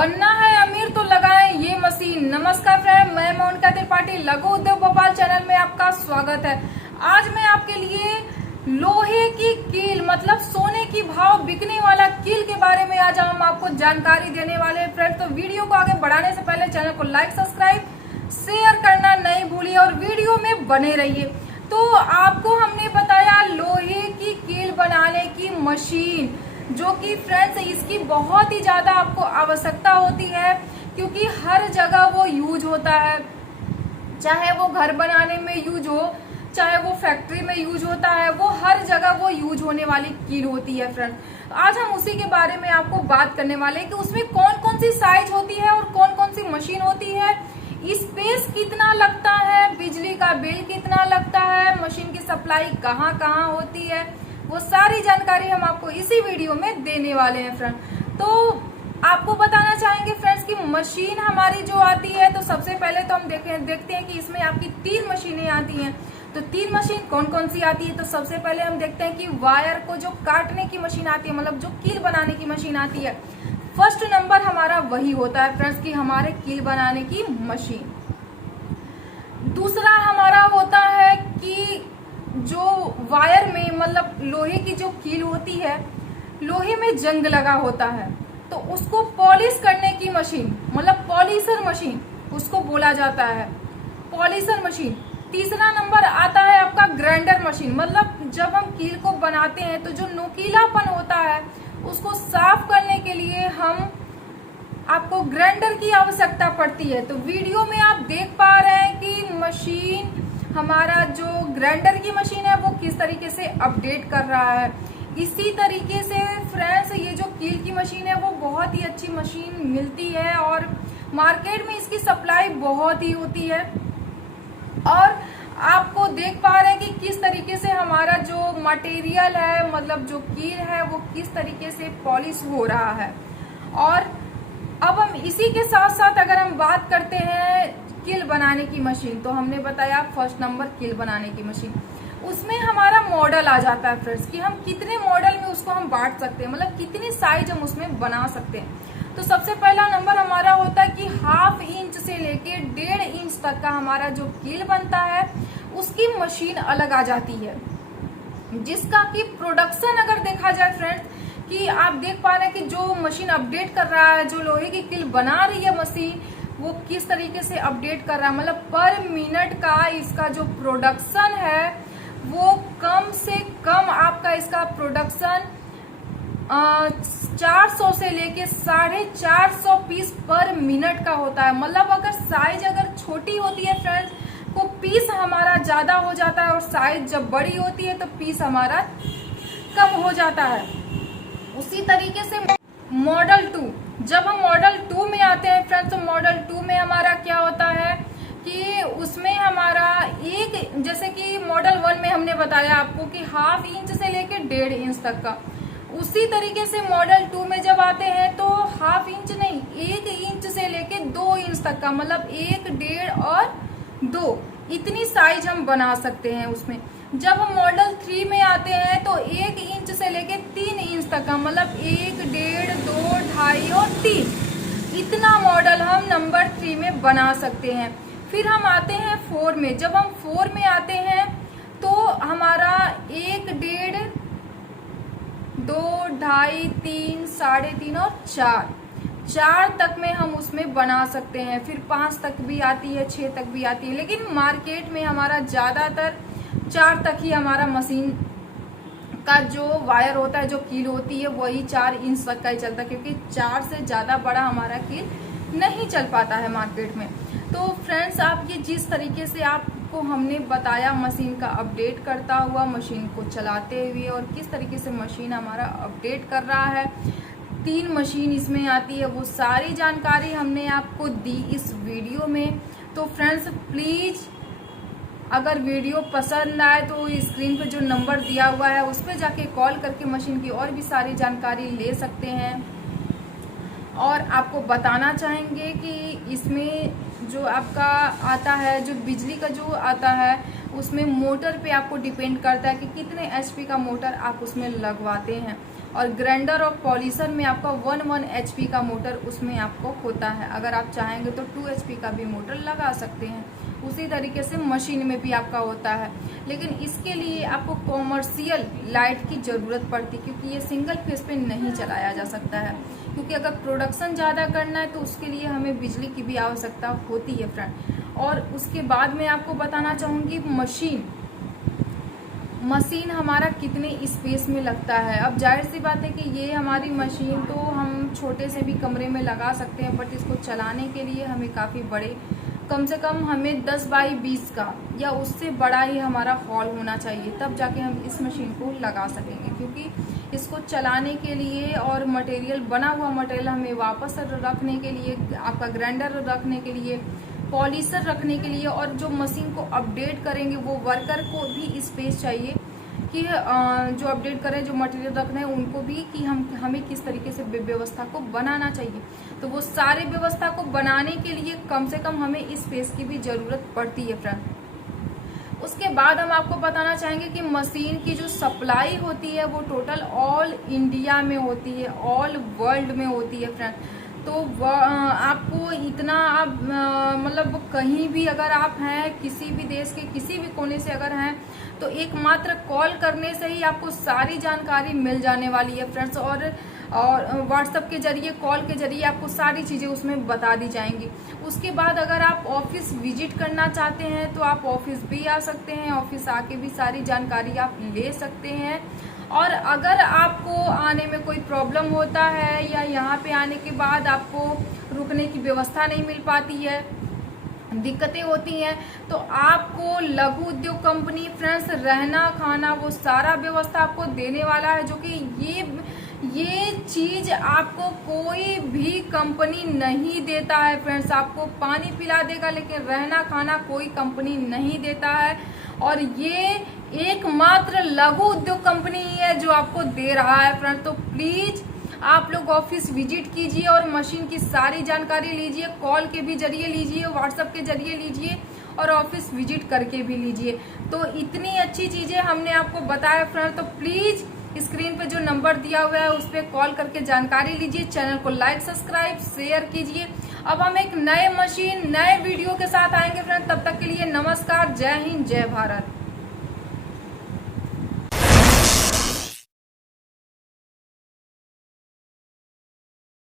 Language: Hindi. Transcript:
बनना है अमीर तो लगाएं ये मशीन। नमस्कार फ्रेंड, मैं मोनिका त्रिपाठी, लघु उद्योग भोपाल चैनल में आपका स्वागत है। आज मैं आपके लिए लोहे की कील मतलब सोने की भाव बिकने वाला कील के बारे में आज हम आपको जानकारी देने वाले हैं फ्रेंड। तो वीडियो को आगे बढ़ाने से पहले चैनल को लाइक, सब्सक्राइब, शेयर करना नहीं भूलिए और वीडियो में बने रहिए। तो आपको हमने बताया लोहे की कील बनाने की मशीन, जो कि फ्रेंड्स इसकी बहुत ही ज्यादा आपको आवश्यकता होती है, क्योंकि हर जगह वो यूज होता है। चाहे वो घर बनाने में यूज हो, चाहे वो फैक्ट्री में यूज होता है, वो हर जगह वो यूज होने वाली कील होती है फ्रेंड्स। आज हम उसी के बारे में आपको बात करने वाले हैं कि उसमें कौन कौन सी साइज होती है और कौन कौन सी मशीन होती है, स्पेस कितना लगता है, बिजली का बिल कितना लगता है, मशीन की सप्लाई कहाँ कहाँ होती है, वो सारी जानकारी हम आपको इसी वीडियो में देने वाले हैं फ्रेंड। तो आपको बताना चाहेंगे फ्रेंड्स कि मशीन हमारी जो आती है, तो सबसे पहले तो हम देखते हैं कि इसमें आपकी 3 मशीनें आती हैं। तो 3 मशीन कौन कौन सी आती है, तो सबसे पहले हम देखते हैं कि वायर को जो काटने की मशीन आती है, मतलब जो कील बनाने की मशीन आती है, फर्स्ट नंबर हमारा वही होता है फ्रेंड्स कि हमारे कील बनाने की मशीन। दूसरा हमारा होता है कि जो वायर में मतलब लोहे की जो कील होती है, लोहे में जंग लगा होता है, तो उसको पॉलिश करने की मशीन मतलब पॉलिशर मशीन उसको बोला जाता है, पॉलिशर मशीन। तीसरा नंबर आता है आपका ग्राइंडर मशीन, मतलब जब हम कील को बनाते हैं तो जो नुकीलापन होता है उसको साफ करने के लिए हम आपको ग्राइंडर की आवश्यकता पड़ती है। तो वीडियो में आप देख पा रहे हैं कि मशीन हमारा जो ग्राइंडर की मशीन है वो किस तरीके से अपडेट कर रहा है। इसी तरीके से फ्रेंड्स ये जो कील की मशीन है वो बहुत ही अच्छी मशीन मिलती है और मार्केट में इसकी सप्लाई बहुत ही होती है। और आपको देख पा रहे हैं कि किस तरीके से हमारा जो मटेरियल है मतलब जो कील है वो किस तरीके से पॉलिश हो रहा है। और अब हम इसी के साथ साथ अगर हम बात करते हैं कील बनाने की मशीन, तो हमने बताया फर्स्ट नंबर कील बनाने की मशीन। उसमें हमारा मॉडल आ जाता है फ्रेंड्स कि हम कितने मॉडल में उसको हम बांट सकते हैं, मतलब कितनी साइज हम उसमें बना सकते हैं। तो सबसे पहला नंबर हमारा होता है कि 1/2 इंच से लेके 1.5 इंच तक का हमारा जो कील बनता है उसकी मशीन अलग आ जाती है, जिसका कि प्रोडक्शन अगर देखा जाए फ्रेंड्स कि आप देख पा रहे हैं कि जो मशीन अपडेट कर रहा है, जो लोहे की कील बना रही है मशीन, वो किस तरीके से अपडेट कर रहा है, मतलब पर मिनट का इसका जो प्रोडक्शन है वो कम से कम आपका इसका प्रोडक्शन 400 से लेके 450 पीस पर मिनट का होता है। मतलब अगर साइज अगर छोटी होती है फ्रेंड्स तो पीस हमारा ज्यादा हो जाता है, और साइज जब बड़ी होती है तो पीस हमारा कम हो जाता है। उसी तरीके से मॉडल 2, जब हम मॉडल 2 में आते हैं फ्रेंड्स, तो मॉडल 2 में हमारा क्या होता है कि उसमें हमारा एक, जैसे कि मॉडल 1 में हमने बताया आपको कि 1/2 इंच से लेके 1.5 इंच तक का, उसी तरीके से मॉडल 2 में जब आते हैं तो 1/2 इंच नहीं 1 इंच से लेके 2 इंच तक का, मतलब 1, 1.5 और 2 इतनी साइज हम बना सकते हैं उसमें। जब हम मॉडल 3 में आते हैं तो 1 इंच से लेके 3 इंच तक का, मतलब 1, 1.5, 2, 2.5 और 3 इतना मॉडल हम नंबर 3 में बना सकते हैं। फिर हम आते हैं 4 में। जब हम 4 में आते हैं तो हमारा 1, 1.5, 2, 2.5, 3, 3.5 और 4 तक में हम उसमें बना सकते हैं। फिर 5 तक भी आती है, 6 तक भी आती है, लेकिन मार्केट में हमारा ज्यादातर 4 तक ही हमारा मशीन का जो वायर होता है, जो कील होती है, वही 4 इंच तक का ही चलता है, क्योंकि 4 से ज्यादा बड़ा हमारा कील नहीं चल पाता है मार्केट में। तो फ्रेंड्स आप ये जिस तरीके से आपको हमने बताया मशीन का अपडेट करता हुआ, मशीन को चलाते हुए, और किस तरीके से मशीन हमारा अपडेट कर रहा है, 3 मशीन इसमें आती है, वो सारी जानकारी हमने आपको दी इस वीडियो में। तो फ्रेंड्स प्लीज अगर वीडियो पसंद आए तो स्क्रीन पे जो नंबर दिया हुआ है उस पर जाके कॉल करके मशीन की और भी सारी जानकारी ले सकते हैं। और आपको बताना चाहेंगे कि इसमें जो आपका आता है, जो बिजली का जो आता है, उसमें मोटर पे आपको डिपेंड करता है कि कितने एचपी का मोटर आप उसमें लगवाते हैं। और ग्राइंडर और पॉलिशर में आपका 1 HP का मोटर उसमें आपको होता है। अगर आप चाहेंगे तो 2 HP का भी मोटर लगा सकते हैं। उसी तरीके से मशीन में भी आपका होता है, लेकिन इसके लिए आपको कॉमर्शियल लाइट की ज़रूरत पड़ती है, क्योंकि ये सिंगल फेस पे नहीं चलाया जा सकता है। क्योंकि अगर प्रोडक्शन ज़्यादा करना है तो उसके लिए हमें बिजली की भी आवश्यकता होती है फ्रेंड। और उसके बाद मैं आपको बताना चाहूँगी मशीन हमारा कितने स्पेस में लगता है। अब जाहिर सी बात है कि ये हमारी मशीन तो हम छोटे से भी कमरे में लगा सकते हैं, बट इसको चलाने के लिए हमें काफ़ी बड़े, कम से कम हमें 10 बाई 20 का या उससे बड़ा ही हमारा हॉल होना चाहिए, तब जाके हम इस मशीन को लगा सकेंगे। क्योंकि इसको चलाने के लिए और मटेरियल, बना हुआ मटेरियल हमें वापस रखने के लिए, आपका ग्राइंडर रखने के लिए, पॉलिशर रखने के लिए, और जो मशीन को अपडेट करेंगे वो वर्कर को भी स्पेस चाहिए कि जो अपडेट करें, जो मटेरियल रखना है उनको भी, कि हमें किस तरीके से व्यवस्था को बनाना चाहिए। तो वो सारी व्यवस्था को बनाने के लिए कम से कम हमें स्पेस की भी ज़रूरत पड़ती है फ्रेंड। उसके बाद हम आपको बताना चाहेंगे कि मशीन की जो सप्लाई होती है वो टोटल ऑल इंडिया में होती है, ऑल वर्ल्ड में होती है फ्रेंड। तो आपको इतना, आप मतलब कहीं भी अगर आप हैं, किसी भी देश के किसी भी कोने से अगर हैं, तो एकमात्र कॉल करने से ही आपको सारी जानकारी मिल जाने वाली है फ्रेंड्स। और व्हाट्सएप के जरिए, कॉल के जरिए आपको सारी चीज़ें उसमें बता दी जाएंगी। उसके बाद अगर आप ऑफिस विजिट करना चाहते हैं तो आप ऑफिस भी आ सकते हैं, ऑफिस आके भी सारी जानकारी आप ले सकते हैं। और अगर आपको आने में कोई प्रॉब्लम होता है या यहाँ पे आने के बाद आपको रुकने की व्यवस्था नहीं मिल पाती है, दिक्कतें होती हैं, तो आपको लघु उद्योग कंपनी फ्रेंड्स रहना खाना वो सारा व्यवस्था आपको देने वाला है, जो कि ये चीज आपको कोई भी कंपनी नहीं देता है फ्रेंड्स। आपको पानी पिला देगा, लेकिन रहना खाना कोई कंपनी नहीं देता है। और ये एकमात्र लघु उद्योग कंपनी ही है जो आपको दे रहा है फ्रेंड। तो प्लीज आप लोग ऑफिस विजिट कीजिए और मशीन की सारी जानकारी लीजिए, कॉल के भी जरिए लीजिए, व्हाट्सएप के जरिए लीजिए, और ऑफिस विजिट करके भी लीजिए। तो इतनी अच्छी चीजें हमने आपको बताया फ्रेंड। तो प्लीज स्क्रीन पे जो नंबर दिया हुआ है उस पर कॉल करके जानकारी लीजिए। चैनल को लाइक, सब्सक्राइब, शेयर कीजिए। अब हम एक नए मशीन, नए वीडियो के साथ आएंगे फ्रेंड। तब तक के लिए नमस्कार, जय हिंद, जय भारत।